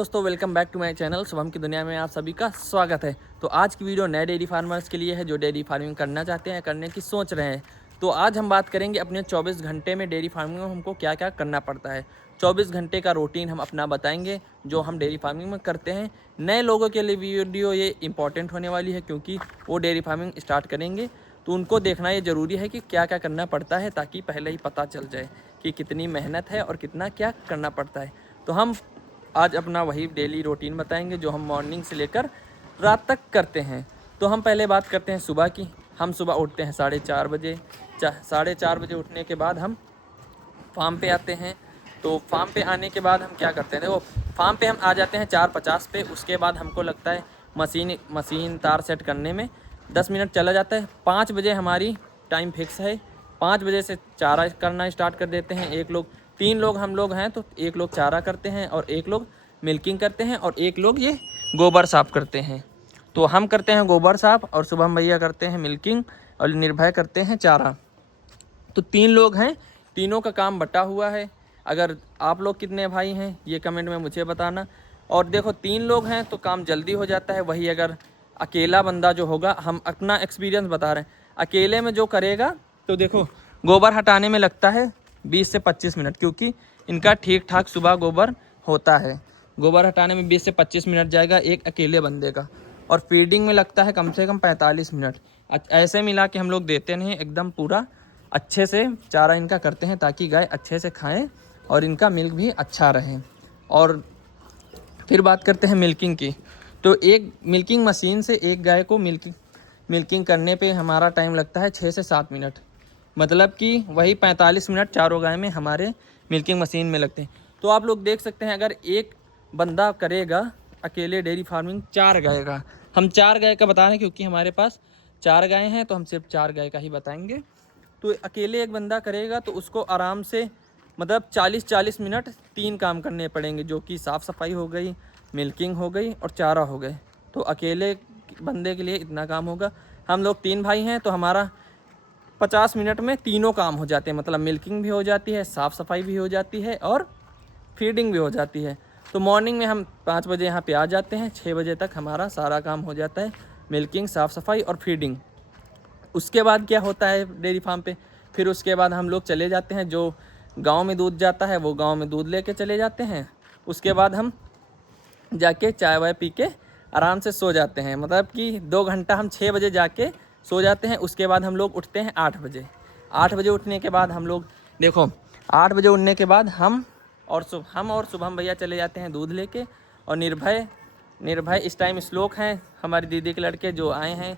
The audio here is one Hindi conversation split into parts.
दोस्तों welcome back to my channel Shubham की दुनिया में आप सभी का स्वागत है। तो आज की वीडियो नए डेयरी फार्मर्स के लिए है जो डेयरी फार्मिंग करना चाहते हैं, करने की सोच रहे हैं। तो आज हम बात करेंगे अपने 24 घंटे में डेयरी फार्मिंग में हमको क्या क्या करना पड़ता है। 24 घंटे का रूटीन हम अपना बताएंगे जो हम डेयरी फार्मिंग में करते हैं। नए लोगों के लिए वीडियो ये इंपॉर्टेंट होने वाली है क्योंकि वो डेयरी फार्मिंग स्टार्ट करेंगे तो उनको देखना ये ज़रूरी है कि क्या क्या करना पड़ता है, ताकि पहले ही पता चल जाए कि कितनी मेहनत है और कितना क्या करना पड़ता है। तो हम आज अपना वही डेली रूटीन बताएंगे जो हम मॉर्निंग से लेकर रात तक करते हैं। तो हम पहले बात करते हैं सुबह की। हम सुबह उठते हैं 4:30 बजे। 4:30 बजे उठने के बाद हम फार्म पे आते हैं। तो फार्म पे आने के बाद हम क्या करते हैं, देखो फार्म पे हम आ जाते हैं 4:50 पे। उसके बाद हमको लगता है मशीन तार सेट करने में 10 मिनट चला जाता है। 5 बजे हमारी टाइम फिक्स है। 5 बजे से चारा करना स्टार्ट कर देते हैं। 3 लोग हम लोग हैं तो 1 लोग चारा करते हैं और 1 लोग मिल्किंग करते हैं और 1 लोग ये गोबर साफ़ करते हैं। तो हम करते हैं गोबर साफ़ और शुभम भैया करते हैं मिल्किंग और निर्भय करते हैं चारा। तो 3 लोग हैं, तीनों का काम बटा हुआ है। अगर आप लोग कितने भाई हैं ये कमेंट में मुझे बताना। और देखो 3 लोग हैं तो काम जल्दी हो जाता है। वही अगर अकेला बंदा जो होगा, हम अपना एक्सपीरियंस बता रहे हैं, अकेले में जो करेगा तो देखो गोबर हटाने में लगता है 20 से 25 मिनट, क्योंकि इनका ठीक ठाक सुबह गोबर होता है। गोबर हटाने में 20 से 25 मिनट जाएगा एक अकेले बंदे का। और फीडिंग में लगता है कम से कम 45 मिनट। ऐसे मिला के हम लोग देते नहीं, एकदम पूरा अच्छे से चारा इनका करते हैं ताकि गाय अच्छे से खाएं और इनका मिल्क भी अच्छा रहे। और फिर बात करते हैं मिल्किंग की। तो एक मिल्किंग मशीन से एक गाय को मिल्किंग करने पे हमारा टाइम लगता है 6 से 7 मिनट। मतलब कि वही 45 मिनट चारों गाय में हमारे मिल्किंग मशीन में लगते हैं। तो आप लोग देख सकते हैं, अगर एक बंदा करेगा अकेले डेयरी फार्मिंग 4 गाय का, हम 4 गाय का बता रहे हैं क्योंकि हमारे पास 4 गाय हैं तो हम सिर्फ 4 गाय का ही बताएंगे। तो अकेले एक बंदा करेगा तो उसको आराम से मतलब 40-40 मिनट 3 काम करने पड़ेंगे, जो कि साफ़ सफाई हो गई, मिल्किंग हो गई और चारा हो गए। तो अकेले बंदे के लिए इतना काम होगा। हम लोग 3 भाई हैं तो हमारा 50 मिनट में तीनों काम हो जाते हैं। मतलब मिल्किंग भी हो जाती है, साफ़ सफाई भी हो जाती है और फीडिंग भी हो जाती है। तो मॉर्निंग में हम 5 बजे यहाँ पे आ जाते हैं, 6 बजे तक हमारा सारा काम हो जाता है, मिल्किंग, साफ़ सफाई और फीडिंग। उसके बाद क्या होता है डेयरी फार्म पे, फिर उसके बाद हम लोग चले जाते हैं, जो गांव में दूध जाता है वो गांव में दूध लेके चले जाते हैं। उसके बाद हम जाके चाय वाय पी के आराम से सो जाते हैं। मतलब कि 2 घंटा हम 6 बजे जाके सो जाते हैं। उसके बाद हम लोग उठते हैं 8 बजे। 8 बजे उठने के बाद हम लोग देखो 8 बजे उठने के बाद हम और शुभम भैया चले जाते हैं दूध लेके। और निर्भय इस टाइम श्लोक हैं, हमारी दीदी के लड़के जो आए हैं।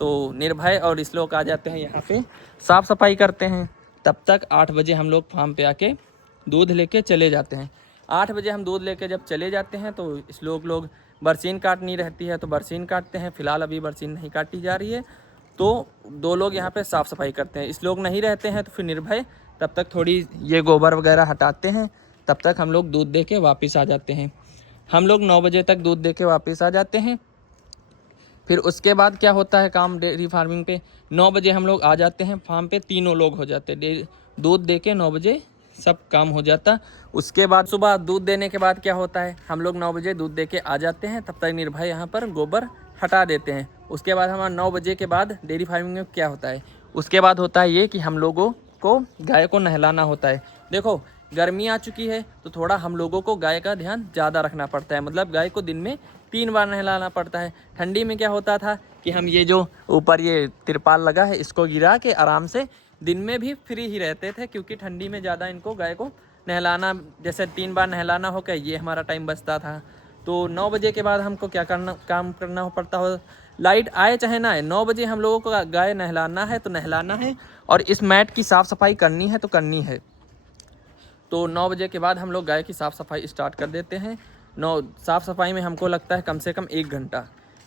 तो निर्भय और श्लोक आ जाते हैं यहाँ पे, साफ़ सफाई करते हैं। तब तक 8 बजे हम लोग फार्म पे आके दूध लेके चले जाते हैं। 8 बजे हम दूध लेके जब चले जाते हैं तो श्लोक लोग बरसीन काटनी रहती है तो बरसीन काटते हैं। फ़िलहाल अभी बरसीन नहीं काटी जा रही है तो 2 लोग यहाँ पे साफ़ सफाई करते हैं। श्लोक नहीं रहते हैं तो फिर निर्भय तब तक थोड़ी ये गोबर वगैरह हटाते हैं। तब तक हम लोग दूध दे के वापस आ जाते हैं। हम लोग 9 बजे तक दूध दे के वापस आ जाते हैं। फिर उसके बाद क्या होता है काम डेयरी फार्मिंग पे, 9 बजे हम लोग आ जाते हैं फार्म पे, तीनों लोग हो जाते हैं। दूध दे के 9 बजे सब काम हो जाता। उसके बाद सुबह दूध देने के बाद क्या होता है, हम लोग 9 बजे दूध दे के आ जाते हैं। तब तक निर्भय यहाँ पर गोबर हटा देते हैं। उसके बाद हमारा 9 बजे के बाद डेयरी फार्मिंग में क्या होता है, उसके बाद होता है ये कि हम लोगों को गाय को नहलाना होता है। देखो गर्मी आ चुकी है तो थोड़ा हम लोगों को गाय का ध्यान ज़्यादा रखना पड़ता है। मतलब गाय को दिन में 3 बार नहलाना पड़ता है। ठंडी में क्या होता था कि हम ये जो ऊपर ये तिरपाल लगा है इसको गिरा के आराम से दिन में भी फ्री ही रहते थे, क्योंकि ठंडी में ज़्यादा इनको गाय को नहलाना, जैसे 3 बार नहलाना हो गया, ये हमारा टाइम बचता था। तो 9 बजे के बाद हमको क्या काम करना पड़ता हो, लाइट आए चाहे ना आए, 9 बजे हम लोगों को गाय नहलाना है तो नहलाना है और इस मैट की साफ़ सफाई करनी है तो करनी है। तो 9 बजे के बाद हम लोग गाय की साफ़ सफाई स्टार्ट कर देते हैं। साफ़ सफाई में हमको लगता है कम से कम 1 घंटा,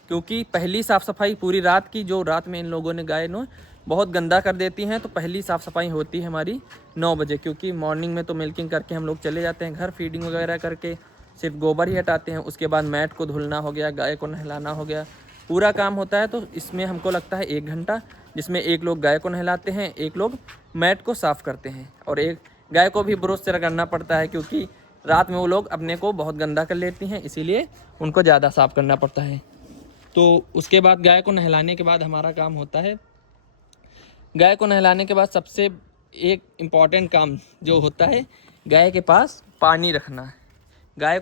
क्योंकि पहली साफ़ सफाई पूरी रात की, जो रात में इन लोगों ने गाय नो बहुत गंदा कर देती हैं, तो पहली साफ़ सफाई होती है हमारी 9 बजे। क्योंकि मॉर्निंग में तो मिल्किंग करके हम लोग चले जाते हैं घर, फीडिंग वगैरह करके सिर्फ गोबर ही हटाते हैं। उसके बाद मैट को धुलना हो गया, गाय को नहलाना हो गया, पूरा काम होता है। तो इसमें हमको लगता है 1 घंटा, जिसमें 1 लोग गाय को नहलाते हैं, 1 लोग मैट को साफ़ करते हैं और एक गाय को भी ब्रश से रगड़ना पड़ता है, क्योंकि रात में वो लोग अपने को बहुत गंदा कर लेती हैं, इसीलिए उनको ज़्यादा साफ़ करना पड़ता है। तो उसके बाद गाय को नहलाने के बाद हमारा काम होता है, गाय को नहलाने के बाद सबसे एक इम्पॉर्टेंट काम जो होता है, गाय के पास पानी रखना। गाय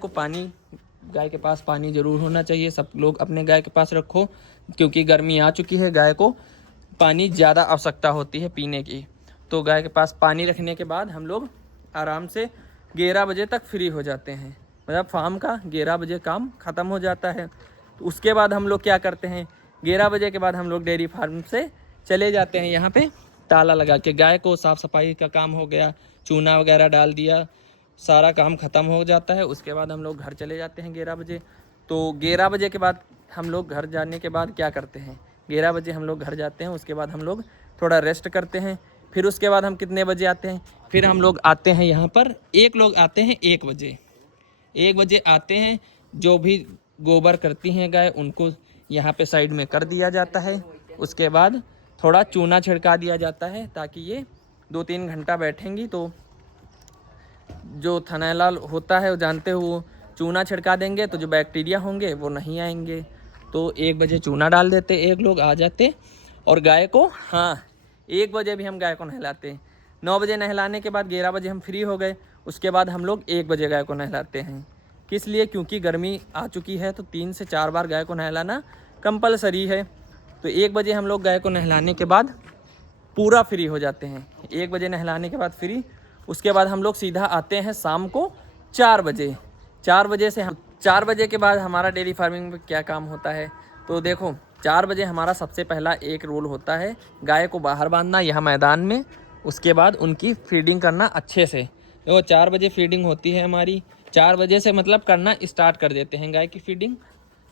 के पास पानी ज़रूर होना चाहिए। सब लोग अपने गाय के पास रखो, क्योंकि गर्मी आ चुकी है, गाय को पानी ज़्यादा आवश्यकता होती है पीने की। तो गाय के पास पानी रखने के बाद हम लोग आराम से 11 बजे तक फ्री हो जाते हैं। मतलब फार्म का 11 बजे काम ख़त्म हो जाता है। तो उसके बाद हम लोग क्या करते हैं, 11 बजे के बाद हम लोग डेयरी फार्म से चले जाते हैं यहाँ पे ताला लगा के। गाय को साफ़ सफाई का काम हो गया, चूना वगैरह डाल दिया, सारा काम ख़त्म हो जाता है। उसके बाद हम लोग घर चले जाते हैं 11 बजे। तो 11 बजे के बाद हम लोग घर जाने के बाद क्या करते हैं, 11 बजे हम लोग घर जाते हैं। उसके बाद हम लोग थोड़ा रेस्ट करते हैं। फिर उसके बाद हम कितने बजे आते हैं, फिर हम लोग आते हैं यहाँ पर, एक लोग आते हैं 1 बजे। 1 बजे आते हैं, जो भी गोबर करती हैं गाय उनको यहाँ पे साइड में कर दिया जाता है। उसके बाद थोड़ा चूना छिड़का दिया जाता है, ताकि ये 2-3 घंटा बैठेंगी तो जो थनैला होता है वो जानते हो, वो चूना छिड़का देंगे तो जो बैक्टीरिया होंगे वो नहीं आएंगे। तो 1 बजे चूना डाल देते, एक लोग आ जाते। और गाय को 1 बजे भी हम गाय को नहलाते। 9 बजे नहलाने के बाद 11 बजे हम फ्री हो गए। उसके बाद हम लोग 1 बजे गाय को नहलाते हैं। किस लिए, क्योंकि गर्मी आ चुकी है तो 3 से 4 बार गाय को नहलाना कंपलसरी है। तो 1 बजे हम लोग गाय को नहलाने के बाद पूरा फ्री हो जाते हैं। 1 बजे नहलाने के बाद फ्री। उसके बाद हम लोग सीधा आते हैं शाम को 4 बजे। 4 बजे से हम 4 बजे के बाद हमारा डेयरी फार्मिंग में क्या काम होता है, तो देखो 4 बजे हमारा सबसे पहला एक रोल होता है, गाय को बाहर बांधना यहाँ मैदान में। उसके बाद उनकी फीडिंग करना अच्छे से। देखो 4 बजे फीडिंग होती है हमारी। 4 बजे से मतलब करना स्टार्ट कर देते हैं गाय की फीडिंग।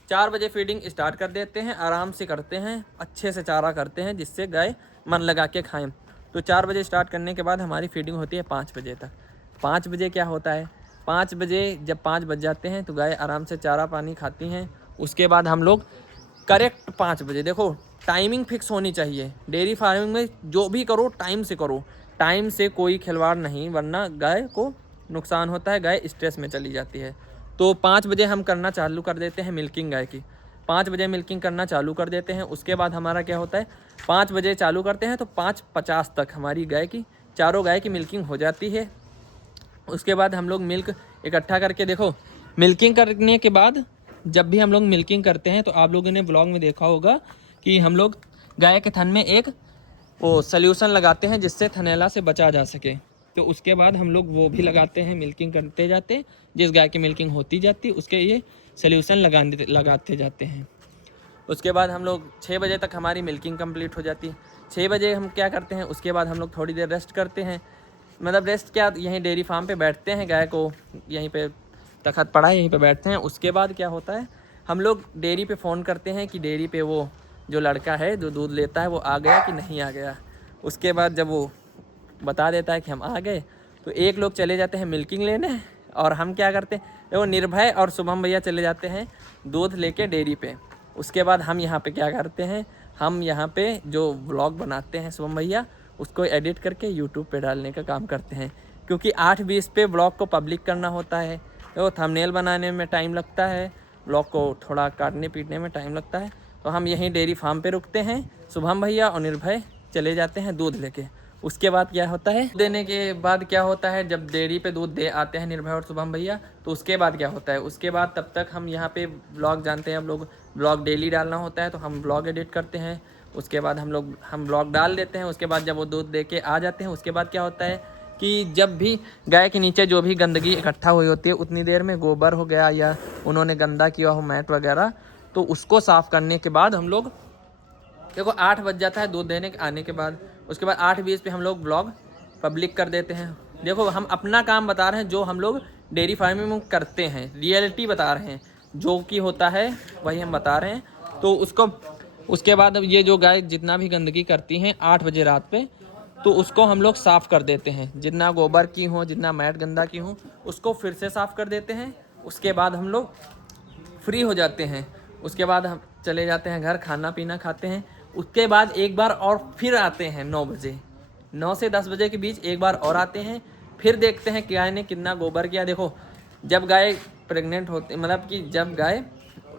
4 बजे फीडिंग स्टार्ट कर देते हैं, आराम से करते हैं, अच्छे से चारा करते हैं जिससे गाय मन लगा के खाएं। तो 4 बजे स्टार्ट करने के बाद हमारी फीडिंग होती है 5 बजे तक। 5 बजे क्या होता है, 5 बजे जब 5 बज जाते हैं तो गाय आराम से चारा पानी खाती हैं। उसके बाद हम लोग करेक्ट 5 बजे, देखो टाइमिंग फिक्स होनी चाहिए। डेयरी फार्मिंग में जो भी करो टाइम से करो, टाइम से कोई खिलवाड़ नहीं, वरना गाय को नुकसान होता है, गाय स्ट्रेस में चली जाती है। तो 5 बजे हम करना चालू कर देते हैं मिल्किंग गाय की। 5 बजे मिल्किंग करना चालू कर देते हैं। उसके बाद हमारा क्या होता है, 5 बजे चालू करते हैं तो 5:50 तक हमारी गाय की, चारों गाय की मिल्किंग हो जाती है। उसके बाद हम लोग मिल्क इकट्ठा करके, देखो मिल्किंग करने के बाद जब भी हम लोग मिल्किंग करते हैं तो आप लोगों ने ब्लॉग में देखा होगा कि हम लोग गाय के थन में एक वो सल्यूशन लगाते हैं जिससे थनैला से बचा जा सके। तो उसके बाद हम लोग वो भी लगाते हैं, मिल्किंग करते जाते, जिस गाय की मिल्किंग होती जाती उसके ये सल्यूशन लगाते जाते हैं। उसके बाद हम लोग 6 बजे तक हमारी मिल्किंग कंप्लीट हो जाती है। 6 बजे हम क्या करते हैं, उसके बाद हम लोग थोड़ी देर रेस्ट करते हैं। मतलब रेस्ट क्या, यहीं डेयरी फार्म पे बैठते हैं, गाय को यहीं पे तखत पड़ा है यहीं पे बैठते हैं। उसके बाद क्या होता है, हम लोग डेयरी पे फ़ोन करते हैं कि डेयरी पे वो जो लड़का है जो दूध लेता है वो आ गया कि नहीं आ गया। उसके बाद जब वो बता देता है कि हम आ गए तो एक लोग चले जाते हैं मिल्किंग लेने, और हम क्या करते हैं, वो निर्भय और शुभम भैया चले जाते हैं दूध लेके डेयरी पे। उसके बाद हम यहाँ पे क्या करते हैं, हम यहाँ पे जो व्लॉग बनाते हैं शुभम भैया, उसको एडिट करके यूट्यूब पे डालने का काम करते हैं। क्योंकि 8:20 पे व्लॉग को पब्लिक करना होता है, तो थंबनेल बनाने में टाइम लगता है, व्लॉग को थोड़ा काटने पीटने में टाइम लगता है। तो हम यहीं डेयरी फार्म पे रुकते हैं, शुभम भैया और निर्भय चले जाते हैं दूध लेके। उसके बाद क्या होता है, देने के बाद क्या होता है, जब डेयरी पे दूध दे आते हैं निर्भय और शुभम भैया, तो उसके बाद क्या होता है, उसके बाद तब तक हम यहाँ पे ब्लॉग, जानते हैं हम लोग ब्लॉग डेली डालना होता है, तो हम ब्लॉग एडिट करते हैं। उसके बाद हम ब्लॉग डाल देते हैं। उसके बाद जब वो दूध दे के आ जाते हैं, उसके बाद क्या होता है कि जब भी गाय के नीचे जो भी गंदगी इकट्ठा हुई होती है, उतनी देर में गोबर हो गया या उन्होंने गंदा किया हो मैट वगैरह, तो उसको साफ़ करने के बाद हम लोग, देखो 8 बज जाता है दूध देने आने के बाद। उसके बाद 8:20 पे हम लोग ब्लॉग पब्लिक कर देते हैं। देखो हम अपना काम बता रहे हैं, जो हम लोग डेयरी फार्मिंग में करते हैं, रियलिटी बता रहे हैं, जो कि होता है वही हम बता रहे हैं। तो उसके बाद अब ये जो गाय जितना भी गंदगी करती हैं 8 बजे रात पे, तो उसको हम लोग साफ़ कर देते हैं। जितना गोबर की हो, जितना मैट गंदा की हो, उसको फिर से साफ़ कर देते हैं। उसके बाद हम लोग फ्री हो जाते हैं। उसके बाद हम चले जाते हैं घर, खाना पीना खाते हैं। उसके बाद एक बार और फिर आते हैं 9 बजे, 9 से 10 बजे के बीच एक बार और आते हैं। फिर देखते हैं कि गाय ने कितना गोबर किया। देखो जब गाय प्रेग्नेंट होती, मतलब कि जब गाय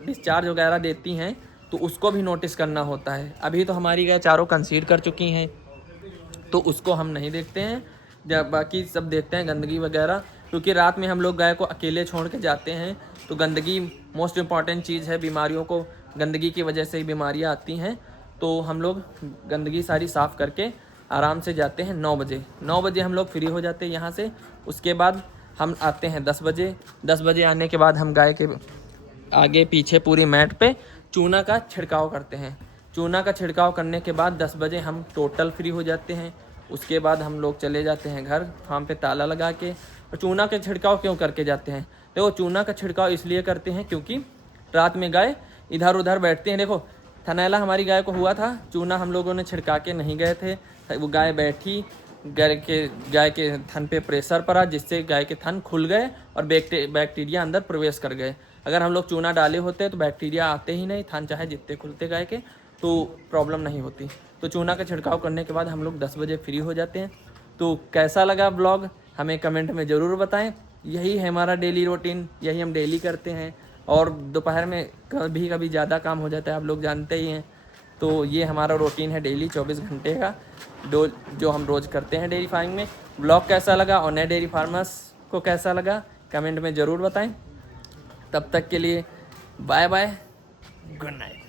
डिस्चार्ज वगैरह देती हैं तो उसको भी नोटिस करना होता है। अभी तो हमारी गाय चारों कंसीड कर चुकी हैं तो उसको हम नहीं देखते हैं, जब बाकी सब देखते हैं गंदगी वगैरह, क्योंकि रात में हम लोग गाय को अकेले छोड़ के जाते हैं तो गंदगी मोस्ट इम्पॉर्टेंट चीज़ है। बीमारियों को गंदगी की वजह से ही बीमारियाँ आती हैं, तो हम लोग गंदगी सारी साफ़ करके आराम से जाते हैं 9 बजे। 9 बजे हम लोग फ्री हो जाते हैं यहाँ से। उसके बाद हम आते हैं 10 बजे। 10 बजे आने के बाद हम गाय के आगे पीछे पूरी मैट पे चूना का छिड़काव करते हैं। चूना का छिड़काव करने के बाद 10 बजे हम टोटल फ्री हो जाते हैं। उसके बाद हम लोग चले जाते हैं घर, फार्म पे ताला लगा के। और चूना का छिड़काव क्यों करके जाते हैं? देखो, चूना का छिड़काव इसलिए करते हैं क्योंकि रात में गाय इधर उधर बैठती हैं। देखो, थनैला हमारी गाय को हुआ था, चूना हम लोगों ने छिड़का के नहीं गए थे, वो गाय बैठी, गाय के थन पे प्रेशर पड़ा जिससे गाय के थन खुल गए और बैक्टीरिया अंदर प्रवेश कर गए। अगर हम लोग चूना डाले होते तो बैक्टीरिया आते ही नहीं, थन चाहे जितने खुलते गाय के, तो प्रॉब्लम नहीं होती। तो चूना का छिड़काव करने के बाद हम लोग 10 बजे फ्री हो जाते हैं। तो कैसा लगा ब्लॉग हमें कमेंट में ज़रूर बताएं। यही है हमारा डेली रूटीन, यही हम डेली करते हैं। और दोपहर में कभी कभी ज़्यादा काम हो जाता है, आप लोग जानते ही हैं। तो ये हमारा रूटीन है डेली 24 घंटे का, जो हम रोज़ करते हैं डेयरी फार्मिंग में। ब्लॉग कैसा लगा और नए डेयरी फार्मर्स को कैसा लगा कमेंट में ज़रूर बताएं। तब तक के लिए बाय बाय, गुड नाइट।